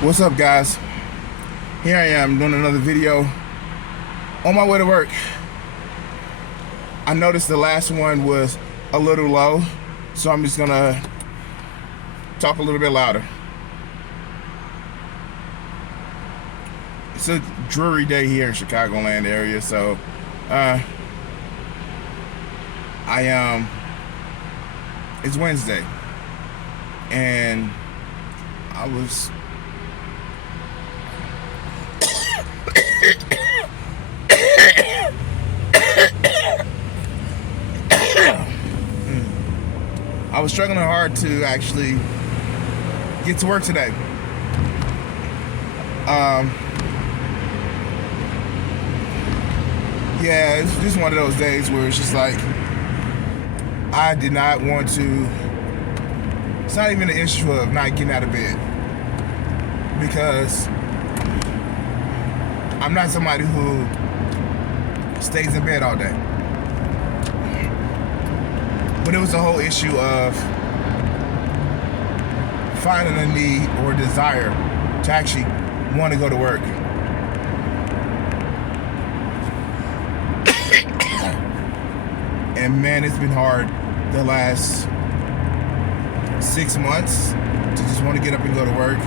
What's up, guys? Here I am doing another video on my way to work. I noticed the last one was a little low, so I'm just gonna talk a little bit louder. It's a dreary day here in Chicagoland area, so it's Wednesday, and I was struggling hard to actually get to work today. Yeah, it's just one of those days where it's just like I did not want to. It's not even an issue of not getting out of bed, because I'm not somebody who stays in bed all day. But it was a whole issue of finding a need or desire to actually want to go to work. And man, it's been hard the last 6 months to just want to get up and go to work.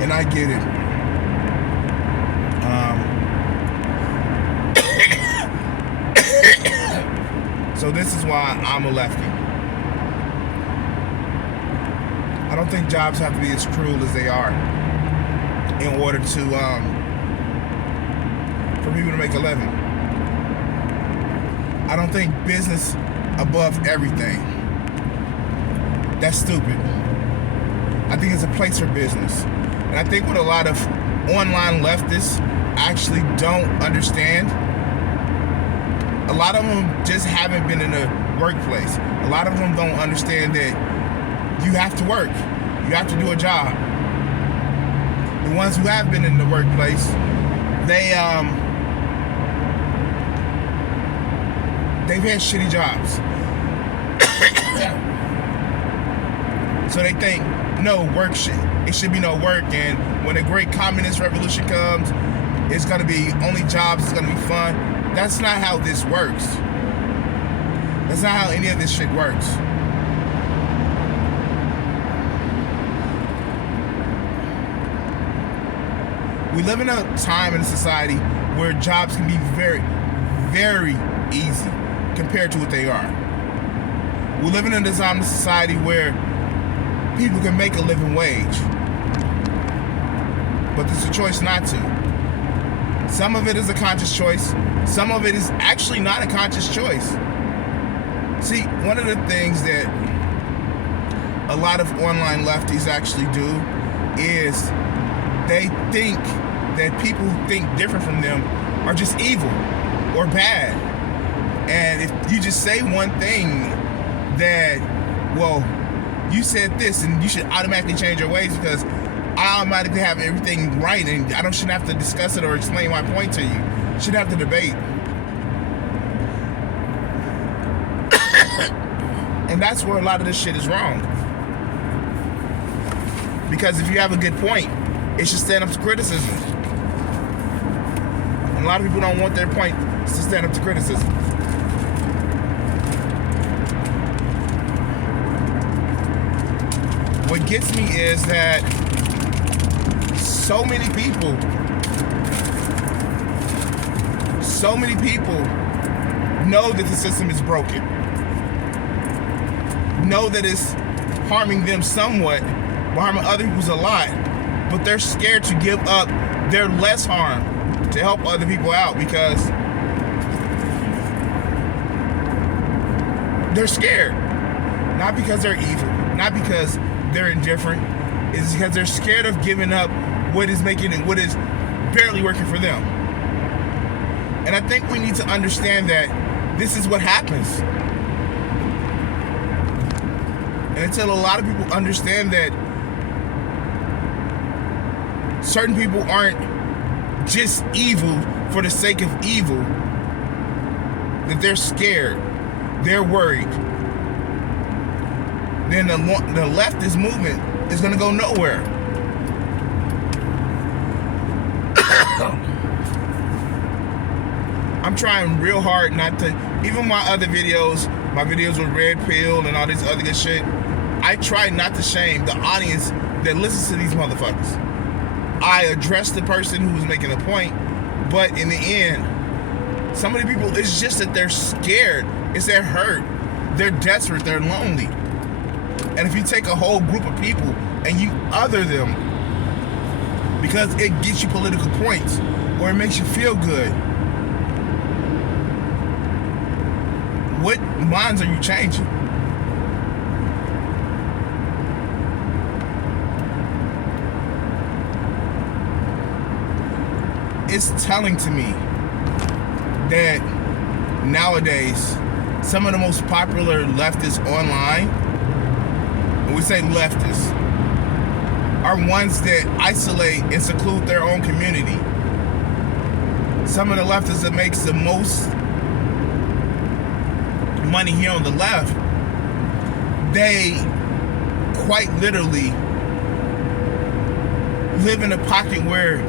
And I get it. So this is why I'm a lefty. I don't think jobs have to be as cruel as they are in order to for people to make a living. I don't think business above everything. That's stupid. I think it's a place for business. And I think what a lot of online leftists actually don't understand, a lot of them just haven't been in a workplace. A lot of them don't understand that you have to work. You have to do a job. The ones who have been in the workplace, they've had shitty jobs. So they think, no, it should be no work, and when a great communist revolution comes, it's gonna be only jobs, it's gonna be fun. That's not how this works. That's not how any of this shit works. We live in a time in a society where jobs can be very, very easy compared to what they are. We live in a design society where people can make a living wage, but there's a choice not to. Some of it is a conscious choice. Some of it is actually not a conscious choice. See, one of the things that a lot of online lefties actually do is they think that people who think different from them are just evil or bad. And if you just say one thing that, well, you said this and you should automatically change your ways because I automatically have everything right and I shouldn't have to discuss it or explain my point to you. Shouldn't have to debate. And that's where a lot of this shit is wrong. Because if you have a good point, it should stand up to criticism. And a lot of people don't want their point to stand up to criticism. What gets me is that so many people know that the system is broken, know that it's harming them somewhat, but harming other people a lot, but they're scared to give up their less harm to help other people out because they're scared. Not because they're evil, not because they're indifferent, it's because they're scared of giving up what is barely working for them. And I think we need to understand that this is what happens. And until a lot of people understand that certain people aren't just evil for the sake of evil, that they're scared, they're worried, then the leftist movement is going to go nowhere. I'm trying real hard not to, even my other videos, my videos with Red Pill and all this other good shit, I try not to shame the audience that listens to these motherfuckers. I address the person who's making a point, but in the end, some of the people, it's just that they're scared. It's they're hurt. They're desperate. They're lonely. And if you take a whole group of people and you other them because it gets you political points or it makes you feel good, what minds are you changing? It's telling to me that nowadays some of the most popular leftists online, when we say leftists, are ones that isolate and seclude their own community. Some of the leftists that makes the most money here on the left, they quite literally live in a pocket where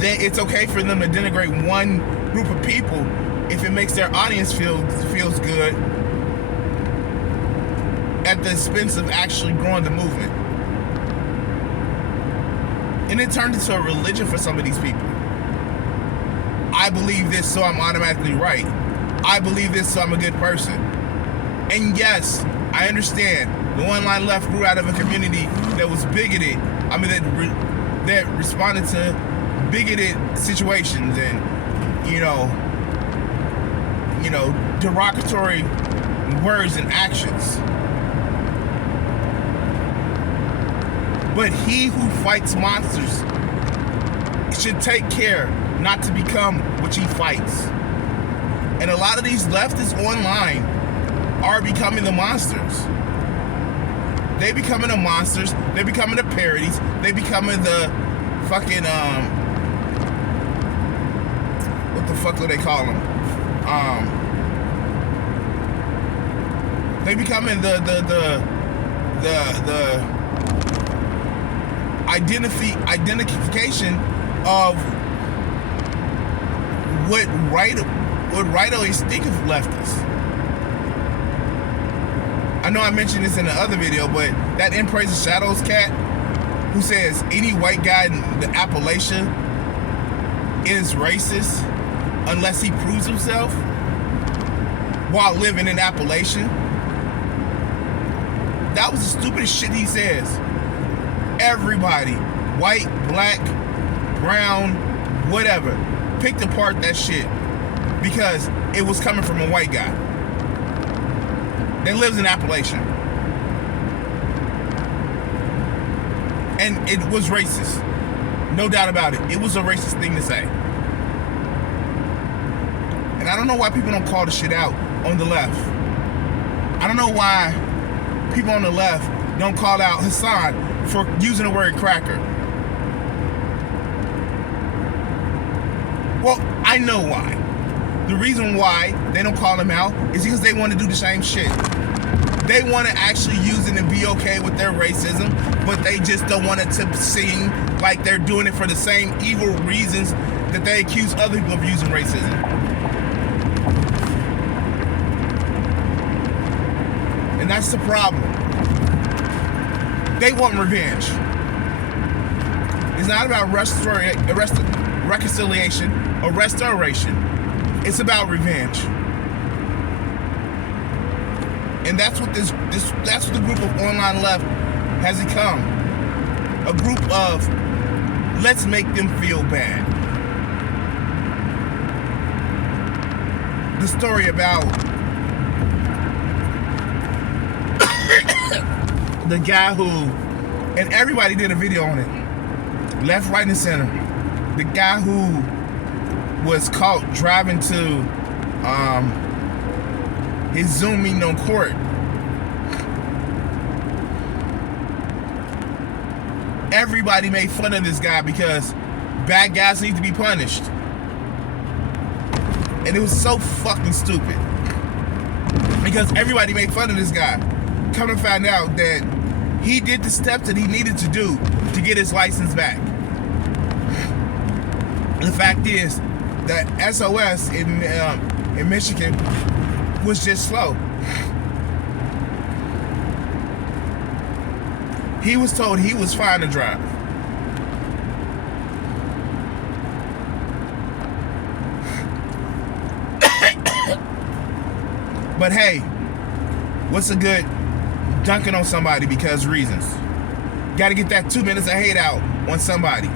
it's okay for them to denigrate one group of people if it makes their audience feels good at the expense of actually growing the movement. And it turned into a religion for some of these people. I believe this, so I'm automatically right. I believe this, so I'm a good person. And yes, I understand the online left grew out of a community that was bigoted. I mean, that responded to bigoted situations and, you know, derogatory words and actions. But he who fights monsters should take care not to become what he fights. And a lot of these leftists online are becoming the monsters. They becoming the monsters. They becoming the parodies. They becoming the fucking what the fuck do they call them? They becoming the identification of what right-o-ists think of leftists. I know I mentioned this in the other video, but that In Praise of Shadows cat who says any white guy in the Appalachia is racist unless he proves himself while living in Appalachia. That was the stupidest shit he says. Everybody, white, black, brown, whatever, picked apart that shit because it was coming from a white guy that lives in Appalachia. And it was racist. No doubt about it. It was a racist thing to say. And I don't know why people don't call the shit out on the left. I don't know why people on the left don't call out Hassan for using the word cracker. Well, I know why. The reason why they don't call him out is because they want to do the same shit. They want to actually use it and be okay with their racism, but they just don't want it to seem like they're doing it for the same evil reasons that they accuse other people of using racism. And that's the problem. They want revenge. It's not about reconciliation or restoration. It's about revenge. And that's what that's what the group of online left has become. A group of let's make them feel bad. The story about the guy who, and everybody did a video on it, left, right, and center. The guy who was caught driving to his Zoom meeting on court. Everybody made fun of this guy because bad guys need to be punished. And it was so fucking stupid. Because everybody made fun of this guy. Come to find out that He did the steps that he needed to do to get his license back. The fact is that SOS in Michigan was just slow. He was told he was fine to drive. But hey, what's a good dunking on somebody because reasons? Got to get that 2 minutes of hate out on somebody.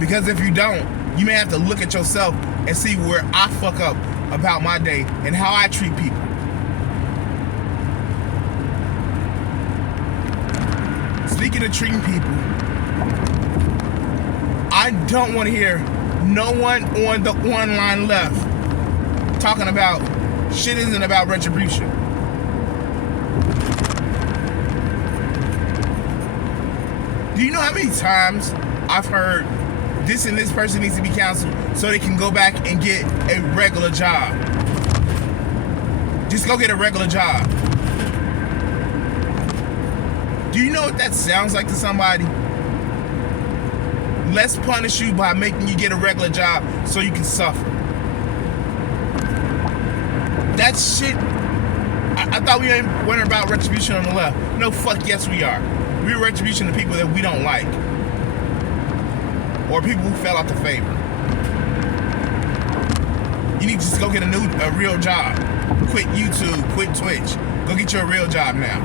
Because if you don't, you may have to look at yourself and see where I fuck up about my day and how I treat people. Speaking of treating people, I don't want to hear no one on the online left talking about shit isn't about retribution. Do you know how many times I've heard this and this person needs to be counseled so they can go back and get a regular job? Just go get a regular job. Do you know what that sounds like to somebody? Let's punish you by making you get a regular job so you can suffer. That shit, I thought we weren't about retribution on the left. No, fuck yes we are. We're retribution to people that we don't like. Or people who fell out the favor. You need to just go get a real job. Quit YouTube, quit Twitch. Go get you a real job now.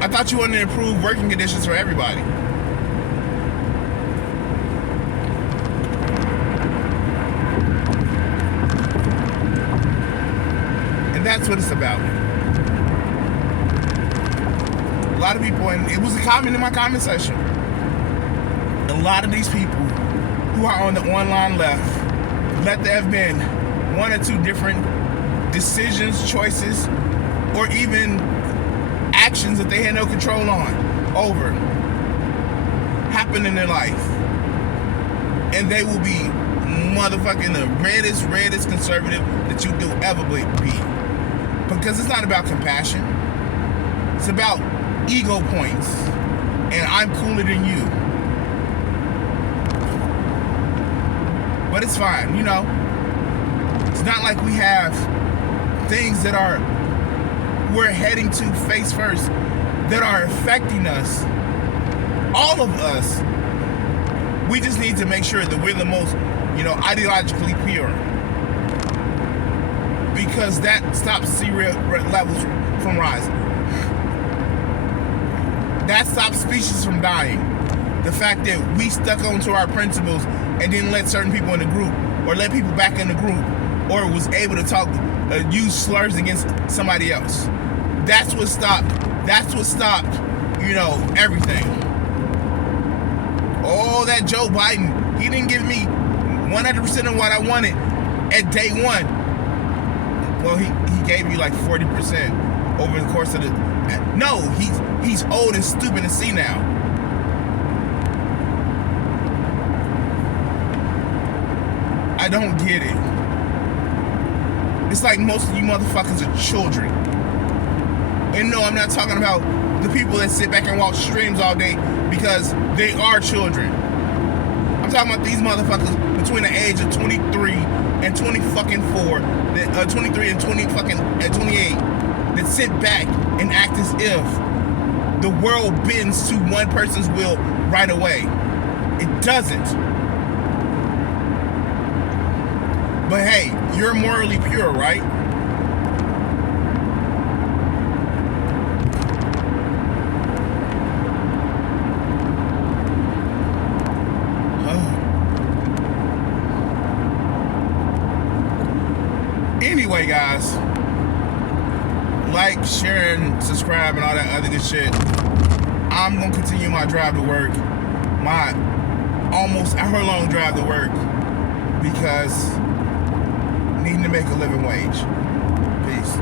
I thought you wanted to improve working conditions for everybody. And that's what it's about. A lot of people, and it was a comment in my comment section, a lot of these people who are on the online left, let there have been one or two different decisions, choices, or even actions that they had no control over happen in their life. And they will be motherfucking the reddest conservative that you do ever be. Because it's not about compassion. It's about ego points. And I'm cooler than you. But it's fine, you know. It's not like we have things that we're heading to face first that are affecting us. All of us. We just need to make sure that we're the most, ideologically pure. Because that stops C-rate levels from rising. That stops species from dying. The fact that we stuck onto our principles and didn't let certain people in the group, or let people back in the group, or was able to use slurs against somebody else. That's what stopped, everything. Oh, that Joe Biden, he didn't give me 100% of what I wanted at day one. Well, he gave you like 40% over the course of the... No, he's old and stupid and senile. I don't get it. It's like most of you motherfuckers are children. And no, I'm not talking about the people that sit back and watch streams all day because they are children. I'm talking about these motherfuckers between the age of 23 and 24, 23 and 28, that sit back and act as if the world bends to one person's will right away. It doesn't. But hey, you're morally pure, right? Anyway, guys, like, share, and subscribe, and all that other good shit. I'm gonna continue my drive to work, my almost hour-long drive to work, because needing to make a living wage. Peace.